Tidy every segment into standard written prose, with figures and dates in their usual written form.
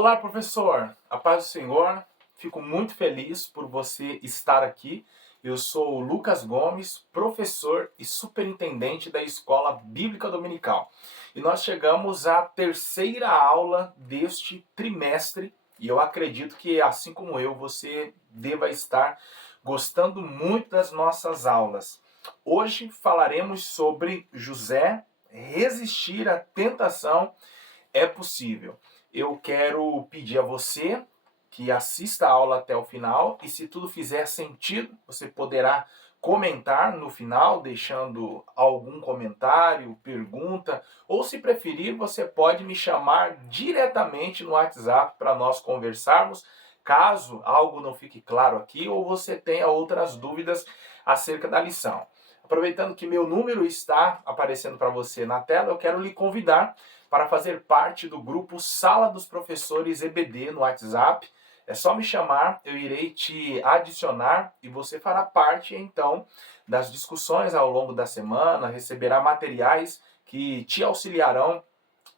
Olá, professor! A paz do Senhor. Fico muito feliz por você estar aqui. Eu sou o Lucas Gomes, professor e superintendente da Escola Bíblica Dominical. E nós chegamos à terceira aula deste trimestre e eu acredito que, assim como eu, você deva estar gostando muito das nossas aulas. Hoje falaremos sobre José resistir à tentação é possível. Eu quero pedir a você que assista a aula até o final e se tudo fizer sentido, você poderá comentar no final, deixando algum comentário, pergunta, ou se preferir, você pode me chamar diretamente no WhatsApp para nós conversarmos, caso algo não fique claro aqui ou você tenha outras dúvidas acerca da lição. Aproveitando que meu número está aparecendo para você na tela, eu quero lhe convidar para fazer parte do grupo Sala dos Professores EBD no WhatsApp. É só me chamar, eu irei te adicionar e você fará parte então das discussões ao longo da semana, receberá materiais que te auxiliarão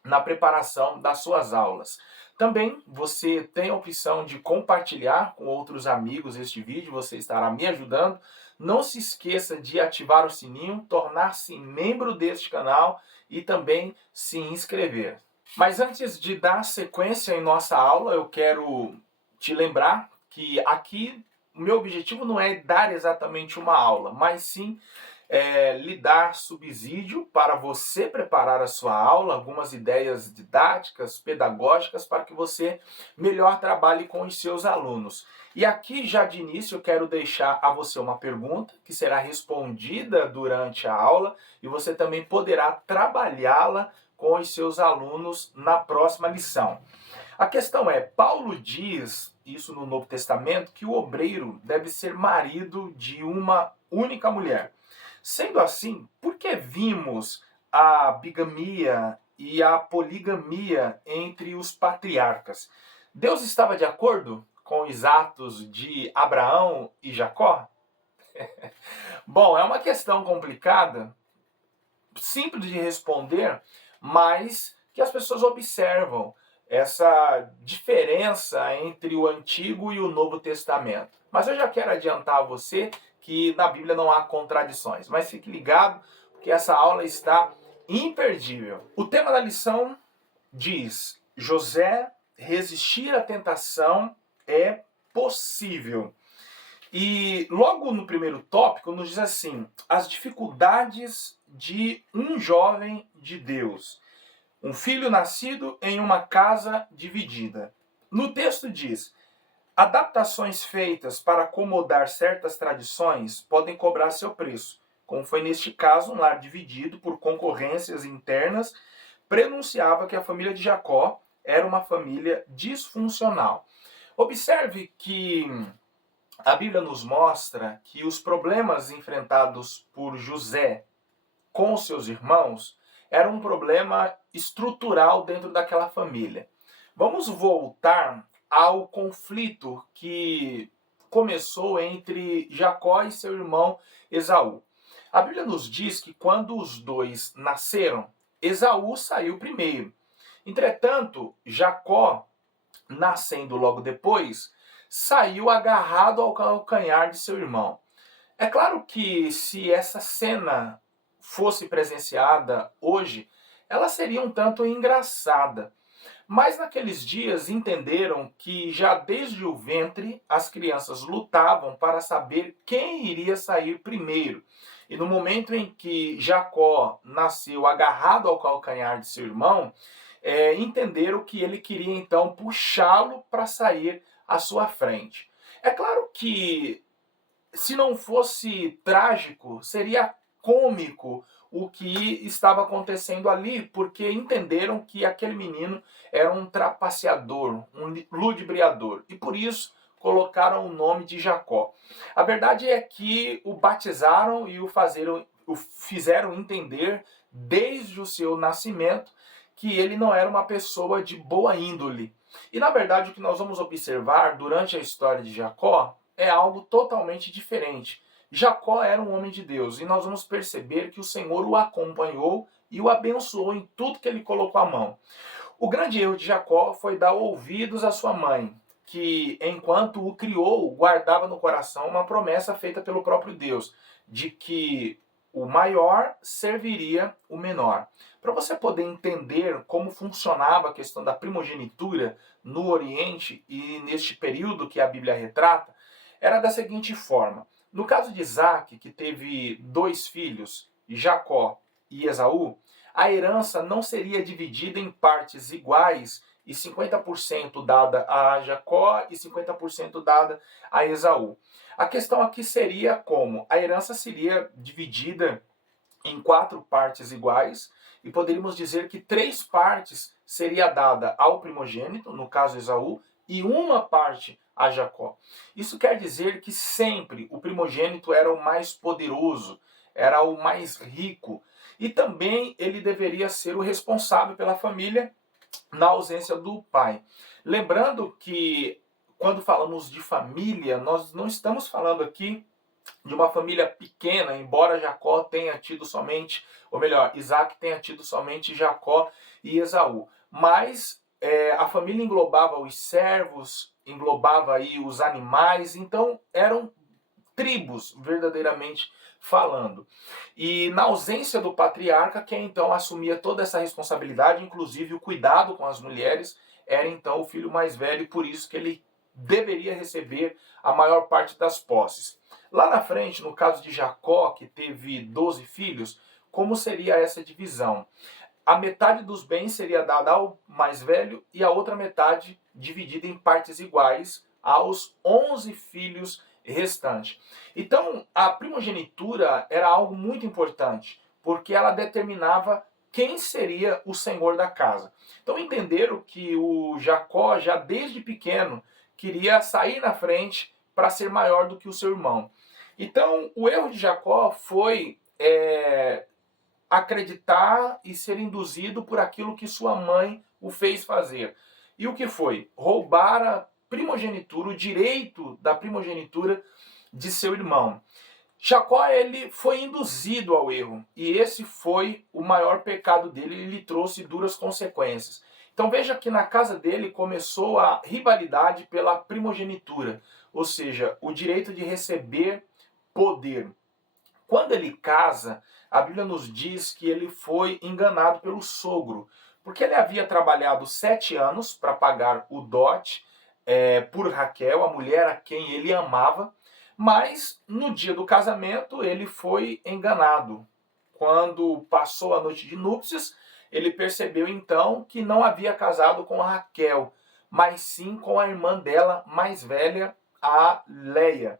na preparação das suas aulas. Também você tem a opção de compartilhar com outros amigos este vídeo, você estará me ajudando. Não se esqueça de ativar o sininho, tornar-se membro deste canal e também se inscrever. Mas antes de dar sequência em nossa aula, eu quero te lembrar que aqui o meu objetivo não é dar exatamente uma aula, mas sim lhe dar subsídio para você preparar a sua aula, algumas ideias didáticas, pedagógicas, para que você melhor trabalhe com os seus alunos. E aqui, já de início, eu quero deixar a você uma pergunta que será respondida durante a aula e você também poderá trabalhá-la com os seus alunos na próxima lição. A questão é, Paulo diz, isso no Novo Testamento, que o obreiro deve ser marido de uma única mulher. Sendo assim, por que vimos a bigamia e a poligamia entre os patriarcas? Deus estava de acordo com os atos de Abraão e Jacó? Bom, é uma questão complicada, simples de responder, mas que as pessoas observam essa diferença entre o Antigo e o Novo Testamento. Mas eu já quero adiantar a você que na Bíblia não há contradições. Mas fique ligado, porque essa aula está imperdível. O tema da lição diz: José resistir à tentação é possível. E logo no primeiro tópico nos diz assim: as dificuldades de um jovem de Deus. Um filho nascido em uma casa dividida. No texto diz: adaptações feitas para acomodar certas tradições podem cobrar seu preço, como foi neste caso um lar dividido por concorrências internas, prenunciava que a família de Jacó era uma família disfuncional. Observe que a Bíblia nos mostra que os problemas enfrentados por José com seus irmãos era um problema estrutural dentro daquela família. Vamos voltar ao conflito que começou entre Jacó e seu irmão Esaú. A Bíblia nos diz que quando os dois nasceram, Esaú saiu primeiro. Entretanto, Jacó, nascendo logo depois, saiu agarrado ao calcanhar de seu irmão. É claro que se essa cena fosse presenciada hoje, ela seria um tanto engraçada. Mas naqueles dias entenderam que já desde o ventre as crianças lutavam para saber quem iria sair primeiro. E no momento em que Jacó nasceu agarrado ao calcanhar de seu irmão, entenderam que ele queria então puxá-lo para sair à sua frente. É claro que se não fosse trágico, seria cômico o que estava acontecendo ali, porque entenderam que aquele menino era um trapaceador, um ludibriador, e por isso colocaram o nome de Jacó. A verdade é que o batizaram e o fizeram entender desde o seu nascimento que ele não era uma pessoa de boa índole. E na verdade o que nós vamos observar durante a história de Jacó é algo totalmente diferente. Jacó era um homem de Deus e nós vamos perceber que o Senhor o acompanhou e o abençoou em tudo que ele colocou a mão. O grande erro de Jacó foi dar ouvidos à sua mãe, que enquanto o criou, guardava no coração uma promessa feita pelo próprio Deus, de que o maior serviria o menor. Para você poder entender como funcionava a questão da primogenitura no Oriente e neste período que a Bíblia retrata, era da seguinte forma. No caso de Isaac, que teve 2 filhos, Jacó e Esaú, a herança não seria dividida em partes iguais e 50% dada a Jacó e 50% dada a Esaú. A questão aqui seria como a herança seria dividida em 4 partes iguais e poderíamos dizer que 3 partes seria dada ao primogênito, no caso Esaú, e uma parte a Jacó. Isso quer dizer que sempre o primogênito era o mais poderoso, era o mais rico, e também ele deveria ser o responsável pela família na ausência do pai. Lembrando que quando falamos de família, nós não estamos falando aqui de uma família pequena, embora Jacó tenha tido somente, ou melhor, Isaac tenha tido somente Jacó e Esaú. Mas a família englobava os servos, englobava aí os animais, então eram tribos, verdadeiramente falando. E na ausência do patriarca, quem então assumia toda essa responsabilidade, inclusive o cuidado com as mulheres, era então o filho mais velho, e por isso que ele deveria receber a maior parte das posses. Lá na frente, no caso de Jacó, que teve 12 filhos, como seria essa divisão? A metade dos bens seria dada ao mais velho e a outra metade dividida em partes iguais aos 11 filhos restantes. Então, a primogenitura era algo muito importante, porque ela determinava quem seria o senhor da casa. Então, entenderam que o Jacó, já desde pequeno, queria sair na frente para ser maior do que o seu irmão. Então, o erro de Jacó foi acreditar e ser induzido por aquilo que sua mãe o fez fazer. E o que foi? Roubar a primogenitura, o direito da primogenitura de seu irmão. Jacó, ele foi induzido ao erro, e esse foi o maior pecado dele, ele lhe trouxe duras consequências. Então veja que na casa dele começou a rivalidade pela primogenitura, ou seja, o direito de receber poder. Quando ele casa, a Bíblia nos diz que ele foi enganado pelo sogro, porque ele havia trabalhado 7 anos para pagar o dote por Raquel, a mulher a quem ele amava, mas no dia do casamento ele foi enganado. Quando passou a noite de núpcias, ele percebeu então que não havia casado com Raquel, mas sim com a irmã dela mais velha, a Leia.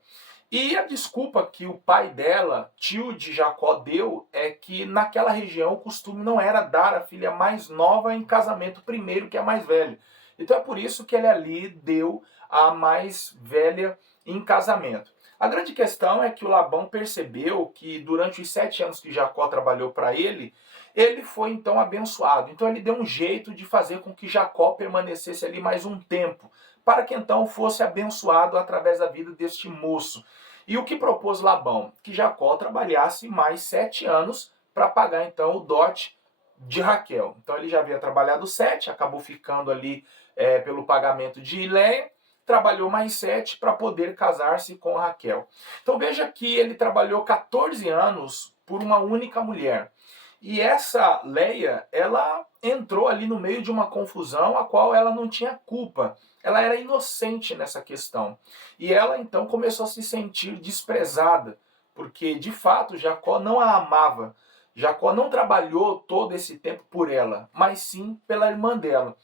E a desculpa que o pai dela, tio de Jacó, deu é que naquela região o costume não era dar a filha mais nova em casamento primeiro que a mais velha. Então é por isso que ele ali deu a mais velha em casamento. A grande questão é que o Labão percebeu que durante os 7 anos que Jacó trabalhou para ele, ele foi então abençoado. Então ele deu um jeito de fazer com que Jacó permanecesse ali mais um tempo, para que então fosse abençoado através da vida deste moço. E o que propôs Labão? Que Jacó trabalhasse mais 7 anos para pagar então o dote de Raquel. Então ele já havia trabalhado 7, acabou ficando ali pelo pagamento de Leia, trabalhou mais 7 para poder casar-se com Raquel. Então veja que ele trabalhou 14 anos por uma única mulher. E essa Leia, ela entrou ali no meio de uma confusão a qual ela não tinha culpa. Ela era inocente nessa questão. E ela então começou a se sentir desprezada, porque de fato Jacó não a amava. Jacó não trabalhou todo esse tempo por ela, mas sim pela irmã dela.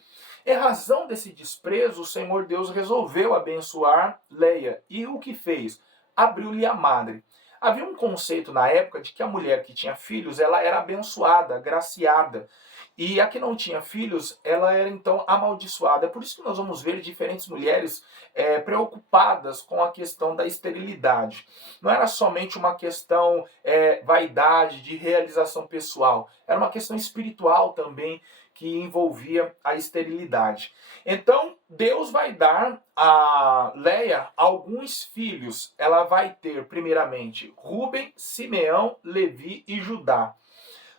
Em razão desse desprezo, o Senhor Deus resolveu abençoar Leia. E o que fez? Abriu-lhe a madre. Havia um conceito na época de que a mulher que tinha filhos, ela era abençoada, agraciada. E a que não tinha filhos, ela era então amaldiçoada. É por isso que nós vamos ver diferentes mulheres preocupadas com a questão da esterilidade. Não era somente uma questão vaidade, de realização pessoal. Era uma questão espiritual também, que envolvia a esterilidade. Então, Deus vai dar a Leia alguns filhos. Ela vai ter, primeiramente, Rúben, Simeão, Levi e Judá.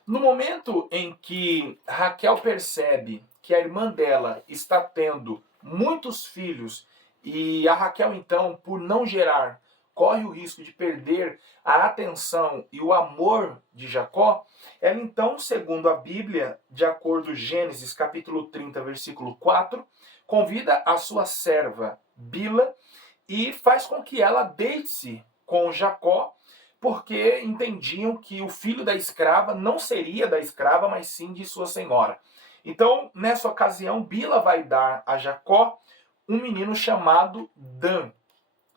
No momento em que Raquel percebe que a irmã dela está tendo muitos filhos e a Raquel, então, por não gerar, corre o risco de perder a atenção e o amor de Jacó, ela então, segundo a Bíblia, de acordo com Gênesis capítulo 30, versículo 4, convida a sua serva Bila e faz com que ela deite com Jacó, porque entendiam que o filho da escrava não seria da escrava, mas sim de sua senhora. Então, nessa ocasião, Bila vai dar a Jacó um menino chamado Dan.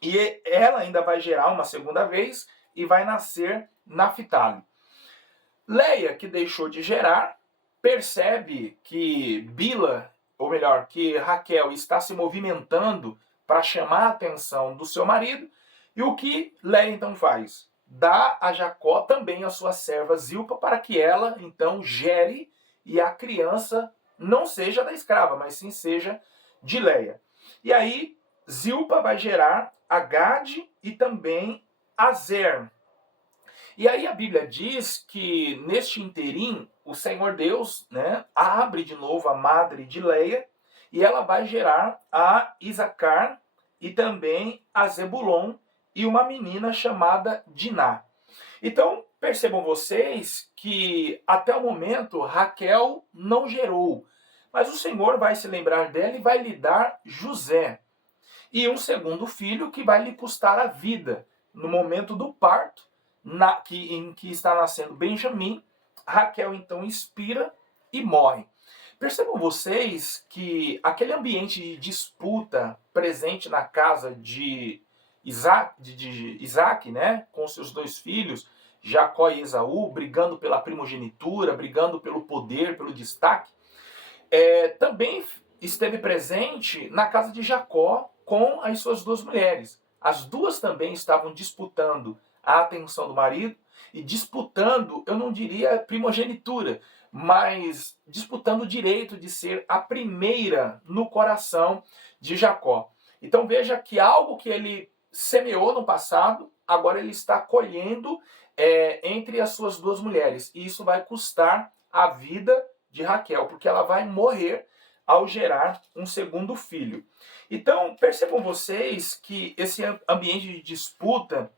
E ela ainda vai gerar uma segunda vez e vai nascer Naftali. Leia, que deixou de gerar, percebe que Bila, ou melhor, que Raquel está se movimentando para chamar a atenção do seu marido. E o que Leia então faz? Dá a Jacó também a sua serva Zilpa para que ela então gere e a criança não seja da escrava, mas sim seja de Leia. E aí Zilpa vai gerar a Gade e também a Zer. E aí a Bíblia diz que neste interim o Senhor Deus, né, abre de novo a madre de Leia e ela vai gerar a Isacar e também a Zebulon e uma menina chamada Diná. Então percebam vocês que até o momento Raquel não gerou, mas o Senhor vai se lembrar dela e vai lhe dar José. E um segundo filho que vai lhe custar a vida. No momento do parto, em que está nascendo Benjamim, Raquel então expira e morre. Percebam vocês que aquele ambiente de disputa presente na casa de Isaac, né, com seus dois filhos, Jacó e Esaú, brigando pela primogenitura, brigando pelo poder, pelo destaque, também esteve presente na casa de Jacó com as suas duas mulheres. As duas também estavam disputando a atenção do marido e disputando, eu não diria primogenitura, mas disputando o direito de ser a primeira no coração de Jacó. Então veja que algo que ele semeou no passado, agora ele está colhendo entre as suas duas mulheres. E isso vai custar a vida de Raquel, porque ela vai morrer ao gerar um segundo filho. Então, percebam vocês que esse ambiente de disputa,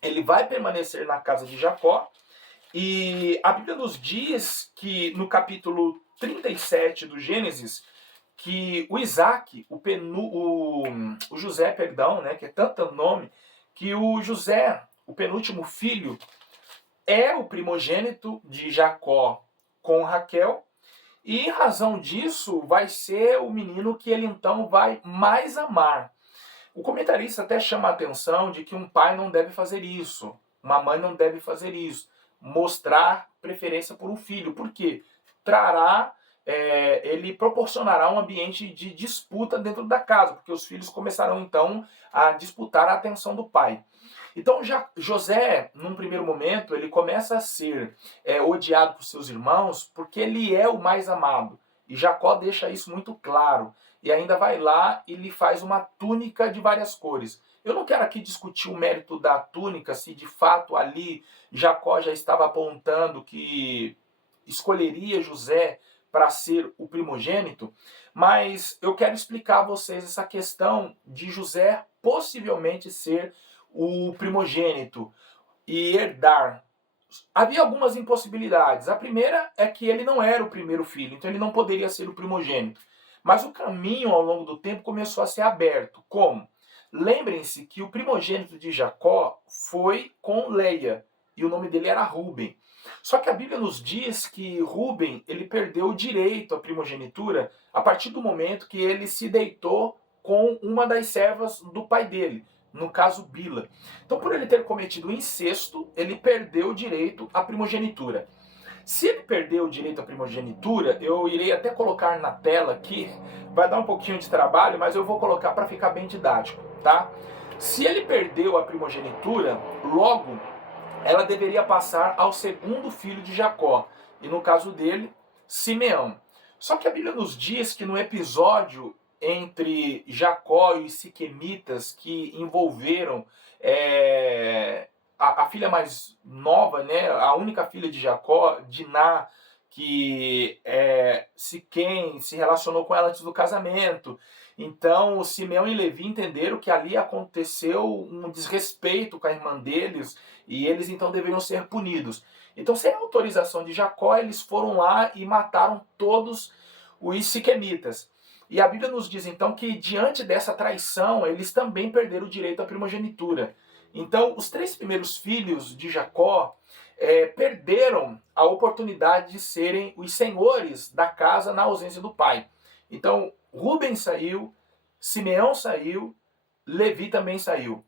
ele vai permanecer na casa de Jacó, e a Bíblia nos diz que no capítulo 37 do Gênesis, que o Isaac, o José, perdão, né, que é tanto nome, que o José, o penúltimo filho, é o primogênito de Jacó com Raquel, e em razão disso vai ser o menino que ele então vai mais amar. O comentarista até chama a atenção de que um pai não deve fazer isso, uma mãe não deve fazer isso, mostrar preferência por um filho, porque ele proporcionará um ambiente de disputa dentro da casa, porque os filhos começarão então a disputar a atenção do pai. Então José, num primeiro momento, ele começa a ser odiado por seus irmãos porque ele é o mais amado. E Jacó deixa isso muito claro. E ainda vai lá e lhe faz uma túnica de várias cores. Eu não quero aqui discutir o mérito da túnica, se de fato ali Jacó já estava apontando que escolheria José para ser o primogênito, mas eu quero explicar a vocês essa questão de José possivelmente ser o primogênito e herdar. Havia algumas impossibilidades. A primeira é que ele não era o primeiro filho, então ele não poderia ser o primogênito. Mas o caminho ao longo do tempo começou a ser aberto. Como? Lembrem-se que o primogênito de Jacó foi com Leia, e o nome dele era Ruben. Só que a Bíblia nos diz que Ruben ele perdeu o direito à primogenitura a partir do momento que ele se deitou com uma das servas do pai dele, no caso Bila. Então, por ele ter cometido incesto, ele perdeu o direito à primogenitura. Se ele perdeu o direito à primogenitura, eu irei até colocar na tela aqui, vai dar um pouquinho de trabalho, mas eu vou colocar para ficar bem didático, tá? Se ele perdeu a primogenitura, logo ela deveria passar ao segundo filho de Jacó, e no caso dele, Simeão. Só que a Bíblia nos diz que no episódio entre Jacó e os siquemitas que envolveram a filha mais nova, né, a única filha de Jacó, Diná, que Siquém se relacionou com ela antes do casamento. Então, Simeão e Levi entenderam que ali aconteceu um desrespeito com a irmã deles e eles então deveriam ser punidos. Então, sem autorização de Jacó, eles foram lá e mataram todos os siquemitas. E a Bíblia nos diz então que diante dessa traição, eles também perderam o direito à primogenitura. Então, os 3 primeiros filhos de Jacó perderam a oportunidade de serem os senhores da casa na ausência do pai. Então, Rubem saiu, Simeão saiu, Levi também saiu.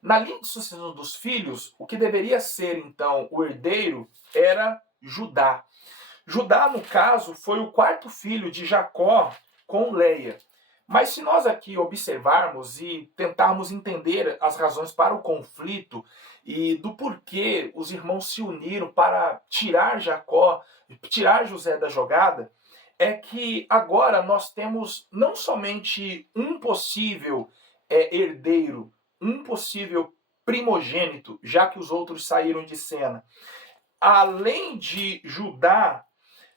Na linha de sucessão dos filhos, o que deveria ser então o herdeiro era Judá. Judá, no caso, foi o 4º filho de Jacó com Leia. Mas se nós aqui observarmos e tentarmos entender as razões para o conflito e do porquê os irmãos se uniram para tirar Jacó, tirar José da jogada, é que agora nós temos não somente um possível herdeiro, um possível primogênito, já que os outros saíram de cena. Além de Judá,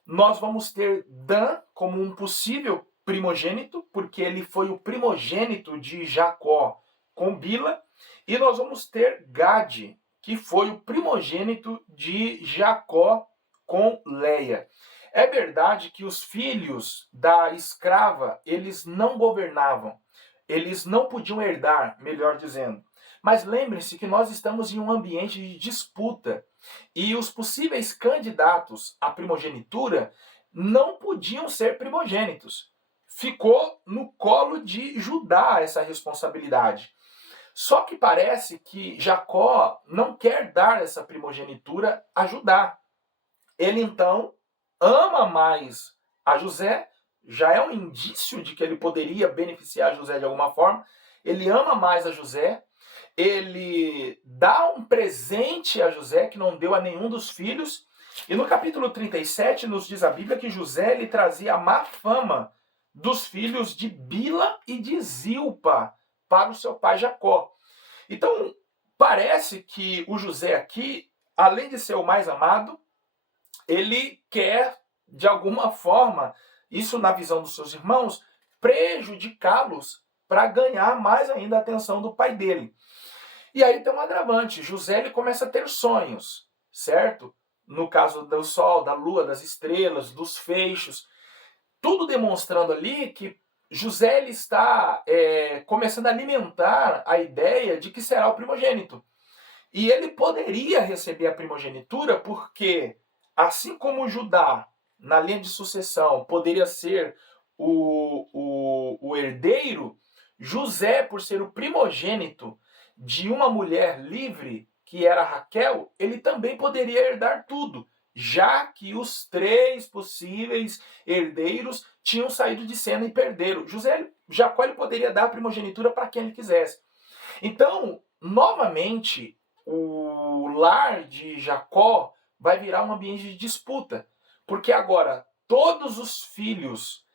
nós vamos ter Dan como um possível primogênito, porque ele foi o primogênito de Jacó com Bila, e nós vamos ter Gade, que foi o primogênito de Jacó com Leia. É verdade que os filhos da escrava, eles não governavam, eles não podiam herdar, melhor dizendo. Mas lembrem-se que nós estamos em um ambiente de disputa e os possíveis candidatos à primogenitura não podiam ser primogênitos. Ficou no colo de Judá essa responsabilidade. Só que parece que Jacó não quer dar essa primogenitura a Judá. Ele então ama mais a José, já é um indício de que ele poderia beneficiar José de alguma forma. Ele ama mais a José, ele dá um presente a José que não deu a nenhum dos filhos. E no capítulo 37 nos diz a Bíblia que José lhe trazia a má fama dos filhos de Bila e de Zilpa para o seu pai Jacó. Então, parece que o José aqui, além de ser o mais amado, ele quer, de alguma forma, isso na visão dos seus irmãos, prejudicá-los para ganhar mais ainda a atenção do pai dele. E aí tem um agravante, José ele começa a ter sonhos, certo? No caso do sol, da lua, das estrelas, dos feixes, tudo demonstrando ali que José ele está começando a alimentar a ideia de que será o primogênito. E ele poderia receber a primogenitura porque, assim como Judá, na linha de sucessão, poderia ser o herdeiro, José, por ser o primogênito de uma mulher livre, que era Raquel, ele também poderia herdar tudo, já que os 3 possíveis herdeiros tinham saído de cena e perderam. Jacó ele poderia dar a primogenitura para quem ele quisesse. Então, novamente, o lar de Jacó vai virar um ambiente de disputa, porque agora todos os filhos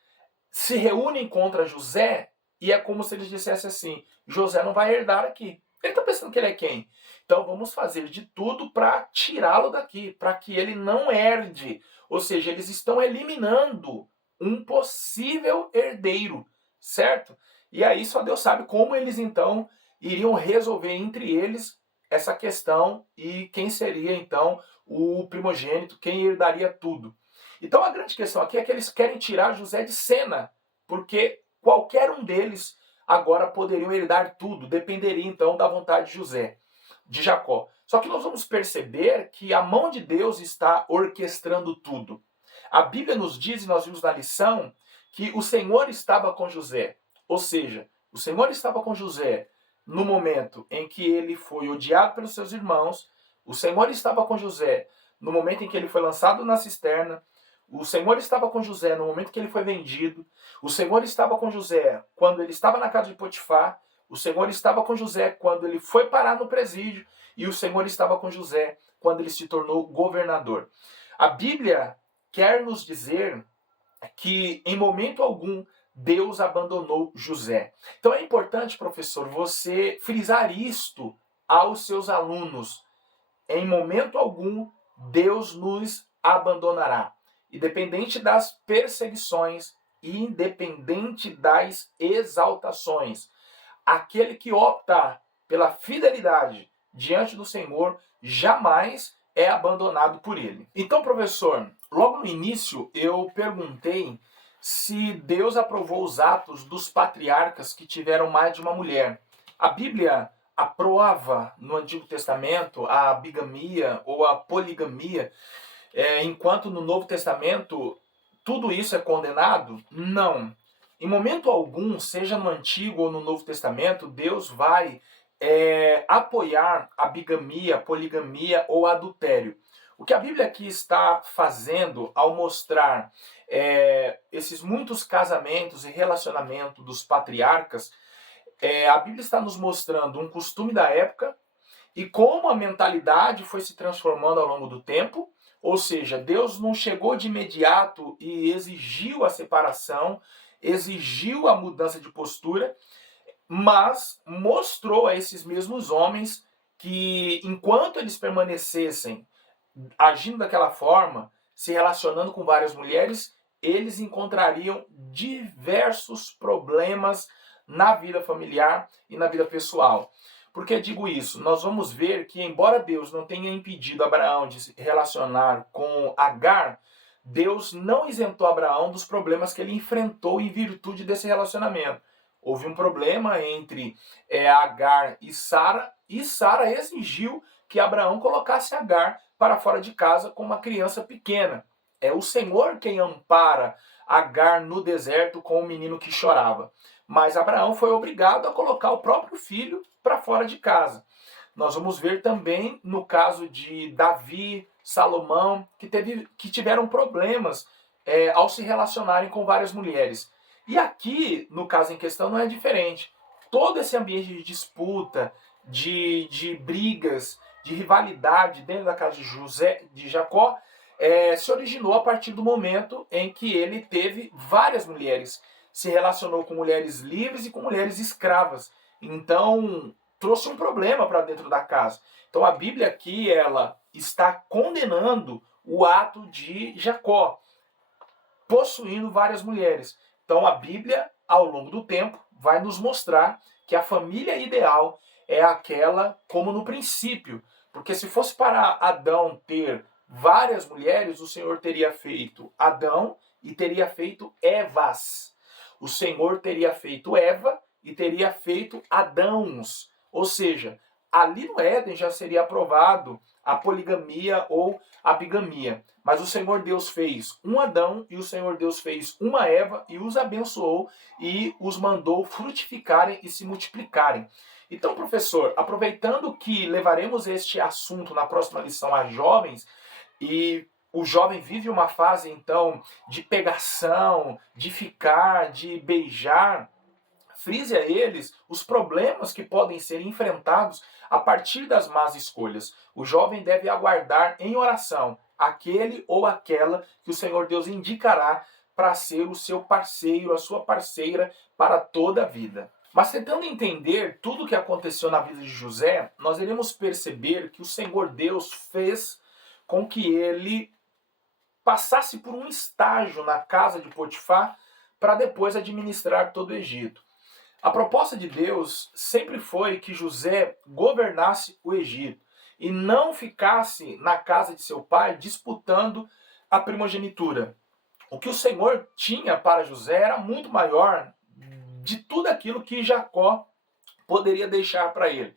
se reúnem contra José e é como se eles dissessem assim, José não vai herdar aqui. Ele está pensando que ele é quem? Então vamos fazer de tudo para tirá-lo daqui, para que ele não herde. Ou seja, eles estão eliminando um possível herdeiro, certo? E aí só Deus sabe como eles então iriam resolver entre eles essa questão e quem seria então o primogênito, quem herdaria tudo. Então a grande questão aqui é que eles querem tirar José de cena, porque qualquer um deles agora poderiam herdar tudo, dependeria então da vontade de Jacó. Só que nós vamos perceber que a mão de Deus está orquestrando tudo. A Bíblia nos diz, e nós vimos na lição, que o Senhor estava com José. Ou seja, o Senhor estava com José no momento em que ele foi odiado pelos seus irmãos, o Senhor estava com José no momento em que ele foi lançado na cisterna, o Senhor estava com José no momento que ele foi vendido, o Senhor estava com José quando ele estava na casa de Potifar, o Senhor estava com José quando ele foi parar no presídio, e o Senhor estava com José quando ele se tornou governador. A Bíblia quer nos dizer que em momento algum Deus abandonou José. Então é importante, professor, você frisar isto aos seus alunos. Em momento algum Deus nos abandonará. independente das perseguições, independente das exaltações. Aquele que opta pela fidelidade diante do Senhor jamais é abandonado por ele. Então, professor, logo no início eu perguntei se Deus aprovou os atos dos patriarcas que tiveram mais de uma mulher. A Bíblia aprova no Antigo Testamento a bigamia ou a poligamia, enquanto no Novo Testamento tudo isso é condenado? Não. Em momento algum, seja no Antigo ou no Novo Testamento, Deus vai apoiar a bigamia, poligamia ou adultério. O que a Bíblia aqui está fazendo ao mostrar esses muitos casamentos e relacionamentos dos patriarcas, a Bíblia está nos mostrando um costume da época e como a mentalidade foi se transformando ao longo do tempo. Ou seja, Deus não chegou de imediato e exigiu a separação, exigiu a mudança de postura, mas mostrou a esses mesmos homens que, enquanto eles permanecessem agindo daquela forma, se relacionando com várias mulheres, eles encontrariam diversos problemas na vida familiar e na vida pessoal. Por que digo isso? Nós vamos ver que, embora Deus não tenha impedido Abraão de se relacionar com Agar, Deus não isentou Abraão dos problemas que ele enfrentou em virtude desse relacionamento. Houve um problema entre Agar e Sara exigiu que Abraão colocasse Agar para fora de casa com uma criança pequena. É o Senhor quem ampara Agar no deserto com o menino que chorava. Mas Abraão foi obrigado a colocar o próprio filho para fora de casa. Nós vamos ver também no caso de Davi, Salomão, que tiveram problemas ao se relacionarem com várias mulheres. E aqui, no caso em questão, não é diferente. Todo esse ambiente de disputa, de brigas, de rivalidade dentro da casa de Jacó, se originou a partir do momento em que ele teve várias mulheres. Se relacionou com mulheres livres e com mulheres escravas. Então, trouxe um problema para dentro da casa. Então, a Bíblia aqui, ela está condenando o ato de Jacó, possuindo várias mulheres. Então, a Bíblia, ao longo do tempo, vai nos mostrar que a família ideal é aquela como no princípio. Porque se fosse para Adão ter várias mulheres, o Senhor teria feito Adão e teria feito Evas. O Senhor teria feito Eva e teria feito Adãos. Ou seja, ali no Éden já seria aprovado a poligamia ou a bigamia. Mas o Senhor Deus fez um Adão e o Senhor Deus fez uma Eva e os abençoou e os mandou frutificarem e se multiplicarem. Então, professor, aproveitando que levaremos este assunto na próxima lição a jovens, e o jovem vive uma fase, então, de pegação, de ficar, de beijar, frise a eles os problemas que podem ser enfrentados a partir das más escolhas. O jovem deve aguardar em oração aquele ou aquela que o Senhor Deus indicará para ser o seu parceiro, a sua parceira para toda a vida. Mas tentando entender tudo o que aconteceu na vida de José, nós iremos perceber que o Senhor Deus fez com que ele passasse por um estágio na casa de Potifar para depois administrar todo o Egito. A proposta de Deus sempre foi que José governasse o Egito e não ficasse na casa de seu pai disputando a primogenitura. O que o Senhor tinha para José era muito maior de tudo aquilo que Jacó poderia deixar para ele.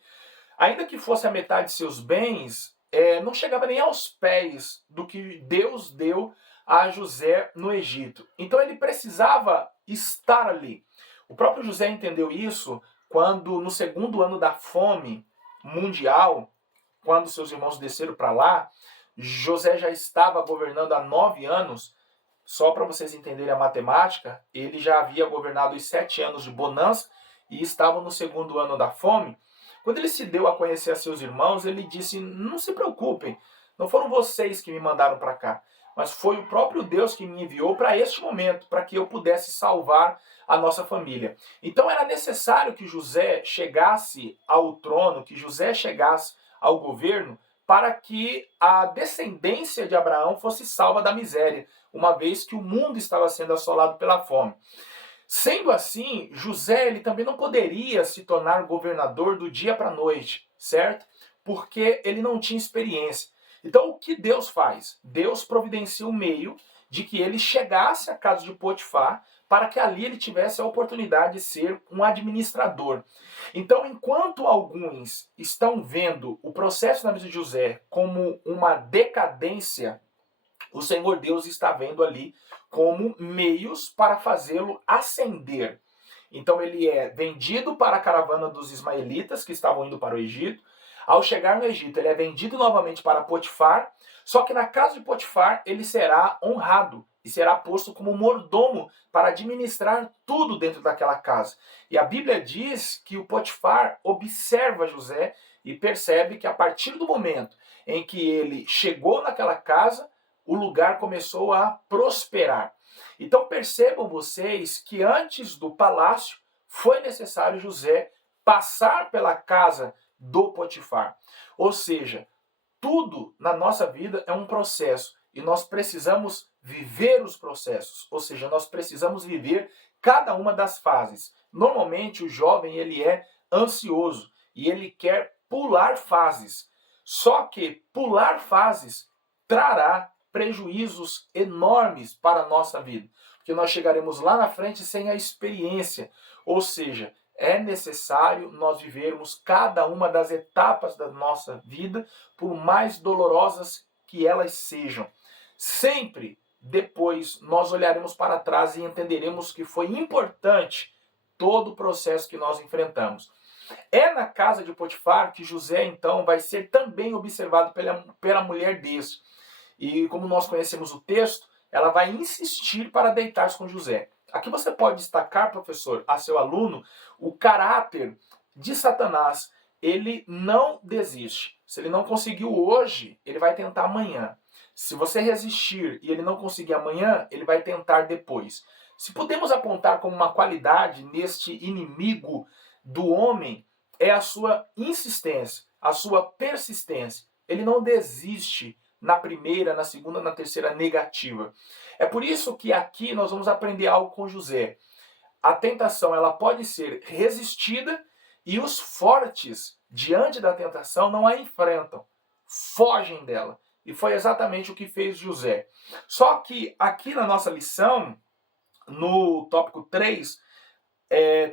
Ainda que fosse a metade de seus bens, não chegava nem aos pés do que Deus deu a José no Egito. Então ele precisava estar ali. O próprio José entendeu isso quando, no segundo ano da fome mundial, quando seus irmãos desceram para lá, José já estava governando há 9 anos. Só para vocês entenderem a matemática, ele já havia governado os 7 anos de bonança e estava no segundo ano da fome. Quando ele se deu a conhecer a seus irmãos, ele disse: não se preocupem, não foram vocês que me mandaram para cá, mas foi o próprio Deus que me enviou para este momento, para que eu pudesse salvar a nossa família. Então era necessário que José chegasse ao trono, que José chegasse ao governo, para que a descendência de Abraão fosse salva da miséria, uma vez que o mundo estava sendo assolado pela fome. Sendo assim, José ele também não poderia se tornar governador do dia para a noite, certo? Porque ele não tinha experiência. Então, o que Deus faz? Deus providencia um meio de que ele chegasse à casa de Potifar para que ali ele tivesse a oportunidade de ser um administrador. Então, enquanto alguns estão vendo o processo na vida de José como uma decadência, o Senhor Deus está vendo ali como meios para fazê-lo ascender. Então ele é vendido para a caravana dos ismaelitas que estavam indo para o Egito. Ao chegar no Egito, ele é vendido novamente para Potifar, só que na casa de Potifar ele será honrado e será posto como mordomo para administrar tudo dentro daquela casa. E a Bíblia diz que o Potifar observa José e percebe que a partir do momento em que ele chegou naquela casa, o lugar começou a prosperar. Então percebam vocês que antes do palácio foi necessário José passar pela casa do Potifar. Ou seja, tudo na nossa vida é um processo e nós precisamos viver os processos, ou seja, nós precisamos viver cada uma das fases. Normalmente o jovem ele é ansioso e ele quer pular fases. Só que pular fases trará prejuízos enormes para a nossa vida, porque nós chegaremos lá na frente sem a experiência, ou seja, é necessário nós vivermos cada uma das etapas da nossa vida, por mais dolorosas que elas sejam. Sempre depois nós olharemos para trás e entenderemos que foi importante todo o processo que nós enfrentamos. É na casa de Potifar que José então vai ser também observado pela mulher desse. E como nós conhecemos o texto, ela vai insistir para deitar-se com José. Aqui você pode destacar, professor, a seu aluno, o caráter de Satanás. Ele não desiste. Se ele não conseguiu hoje, ele vai tentar amanhã. Se você resistir e ele não conseguir amanhã, ele vai tentar depois. Se podemos apontar como uma qualidade neste inimigo do homem, é a sua insistência, a sua persistência. Ele não desiste na primeira, na segunda, na terceira negativa. É por isso que aqui nós vamos aprender algo com José. A tentação ela pode ser resistida e os fortes, diante da tentação, não a enfrentam, fogem dela. E foi exatamente o que fez José. Só que aqui na nossa lição, no tópico 3,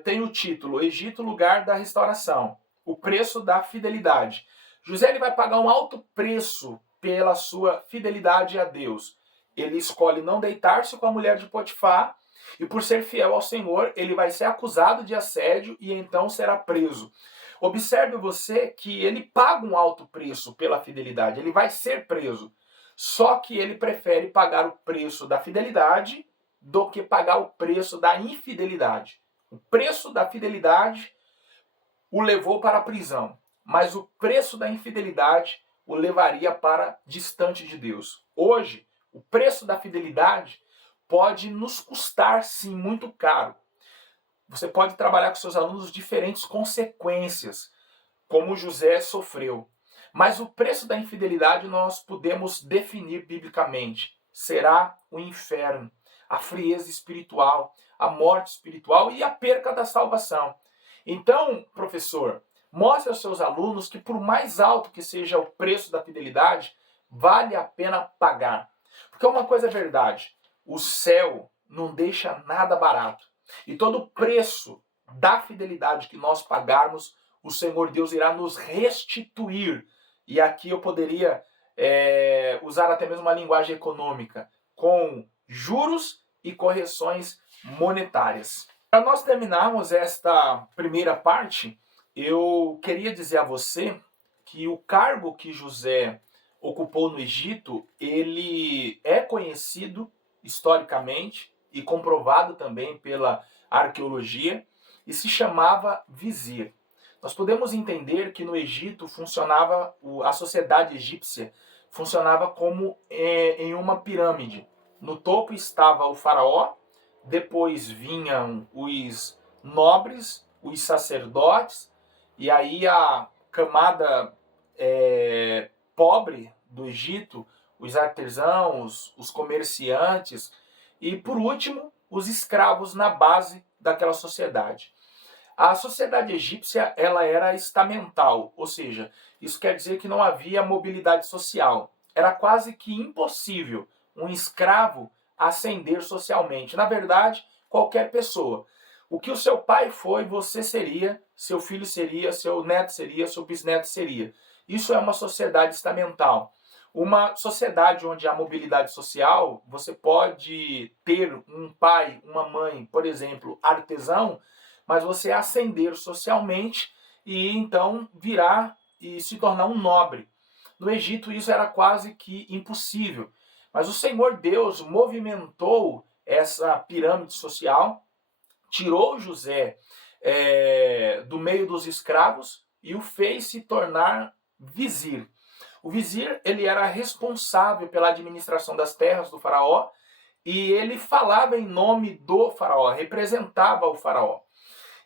tem o título Egito, lugar da restauração, o preço da fidelidade. José ele vai pagar um alto preço pela sua fidelidade a Deus. Ele escolhe não deitar-se com a mulher de Potifar e por ser fiel ao Senhor, ele vai ser acusado de assédio e então será preso. Observe você que ele paga um alto preço pela fidelidade, ele vai ser preso. Só que ele prefere pagar o preço da fidelidade do que pagar o preço da infidelidade. O preço da fidelidade o levou para a prisão, mas o preço da infidelidade o levaria para distante de Deus. Hoje, o preço da fidelidade pode nos custar, sim, muito caro. Você pode trabalhar com seus alunos diferentes consequências, como José sofreu. Mas o preço da infidelidade nós podemos definir biblicamente. Será o inferno, a frieza espiritual, a morte espiritual e a perca da salvação. Então, professor, mostre aos seus alunos que por mais alto que seja o preço da fidelidade, vale a pena pagar. Porque uma coisa é verdade, o céu não deixa nada barato. E todo o preço da fidelidade que nós pagarmos, o Senhor Deus irá nos restituir. E aqui eu poderia usar até mesmo uma linguagem econômica, com juros e correções monetárias. Para nós terminarmos esta primeira parte, eu queria dizer a você que o cargo que José ocupou no Egito, ele é conhecido historicamente e comprovado também pela arqueologia, e se chamava vizir. Nós podemos entender que no Egito funcionava, a sociedade egípcia funcionava como em uma pirâmide. No topo estava o faraó, depois vinham os nobres, os sacerdotes, e aí a camada pobre do Egito, os artesãos, os comerciantes e, por último, os escravos na base daquela sociedade. A sociedade egípcia ela era estamental, ou seja, isso quer dizer que não havia mobilidade social. Era quase que impossível um escravo ascender socialmente. Na verdade, qualquer pessoa. O que o seu pai foi, você seria, seu filho seria, seu neto seria, seu bisneto seria. Isso é uma sociedade estamental. Uma sociedade onde há mobilidade social, você pode ter um pai, uma mãe, por exemplo, artesão, mas você ascender socialmente e então virar e se tornar um nobre. No Egito isso era quase que impossível. Mas o Senhor Deus movimentou essa pirâmide social, tirou José do meio dos escravos e o fez se tornar vizir. O vizir ele era responsável pela administração das terras do faraó e ele falava em nome do faraó, representava o faraó.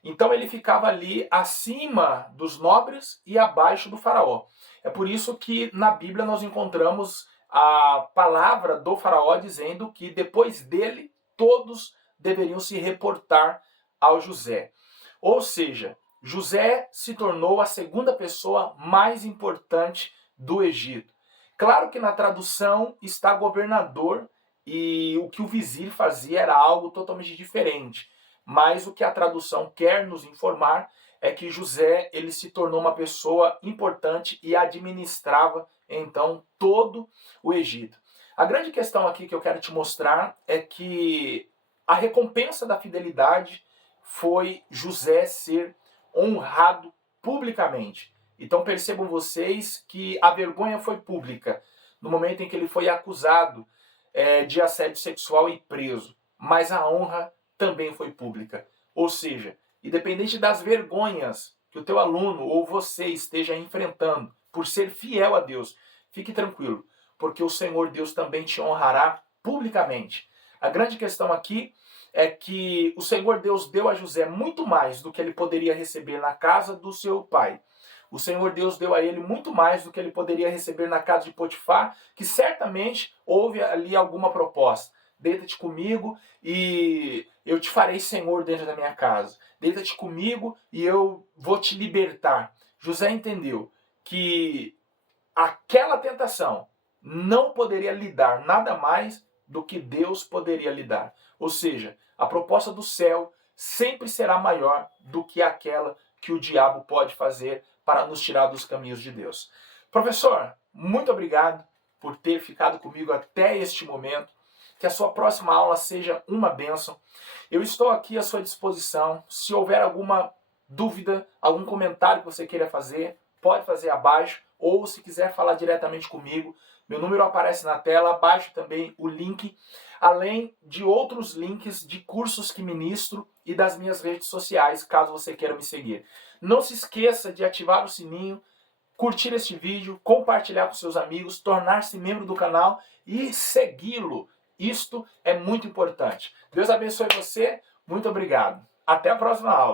Então ele ficava ali acima dos nobres e abaixo do faraó. É por isso que na Bíblia nós encontramos a palavra do faraó dizendo que depois dele todos deveriam se reportar ao José. Ou seja, José se tornou a segunda pessoa mais importante do Egito. Claro que na tradução está governador e o que o vizir fazia era algo totalmente diferente. Mas o que a tradução quer nos informar é que José ele se tornou uma pessoa importante e administrava então todo o Egito. A grande questão aqui que eu quero te mostrar é que a recompensa da fidelidade foi José ser honrado publicamente. Então percebam vocês que a vergonha foi pública no momento em que ele foi acusado de assédio sexual e preso, mas a honra também foi pública. Ou seja, independente das vergonhas que o teu aluno ou você esteja enfrentando por ser fiel a Deus, fique tranquilo, porque o Senhor Deus também te honrará publicamente. A grande questão aqui é que o Senhor Deus deu a José muito mais do que ele poderia receber na casa do seu pai. O Senhor Deus deu a ele muito mais do que ele poderia receber na casa de Potifar, que certamente houve ali alguma proposta. Deita-te comigo e eu te farei senhor dentro da minha casa. Deita-te comigo e eu vou te libertar. José entendeu que aquela tentação não poderia lhe dar nada mais do que Deus poderia lhe dar. Ou seja, a proposta do céu sempre será maior do que aquela que o diabo pode fazer para nos tirar dos caminhos de Deus. Professor, muito obrigado por ter ficado comigo até este momento. Que a sua próxima aula seja uma bênção. Eu estou aqui à sua disposição. Se houver alguma dúvida, algum comentário que você queira fazer, pode fazer abaixo. Ou se quiser falar diretamente comigo, meu número aparece na tela. Abaixo também o link, além de outros links de cursos que ministro e das minhas redes sociais, caso você queira me seguir. Não se esqueça de ativar o sininho, curtir este vídeo, compartilhar com seus amigos, tornar-se membro do canal e segui-lo. Isto é muito importante. Deus abençoe você. Muito obrigado. Até a próxima aula.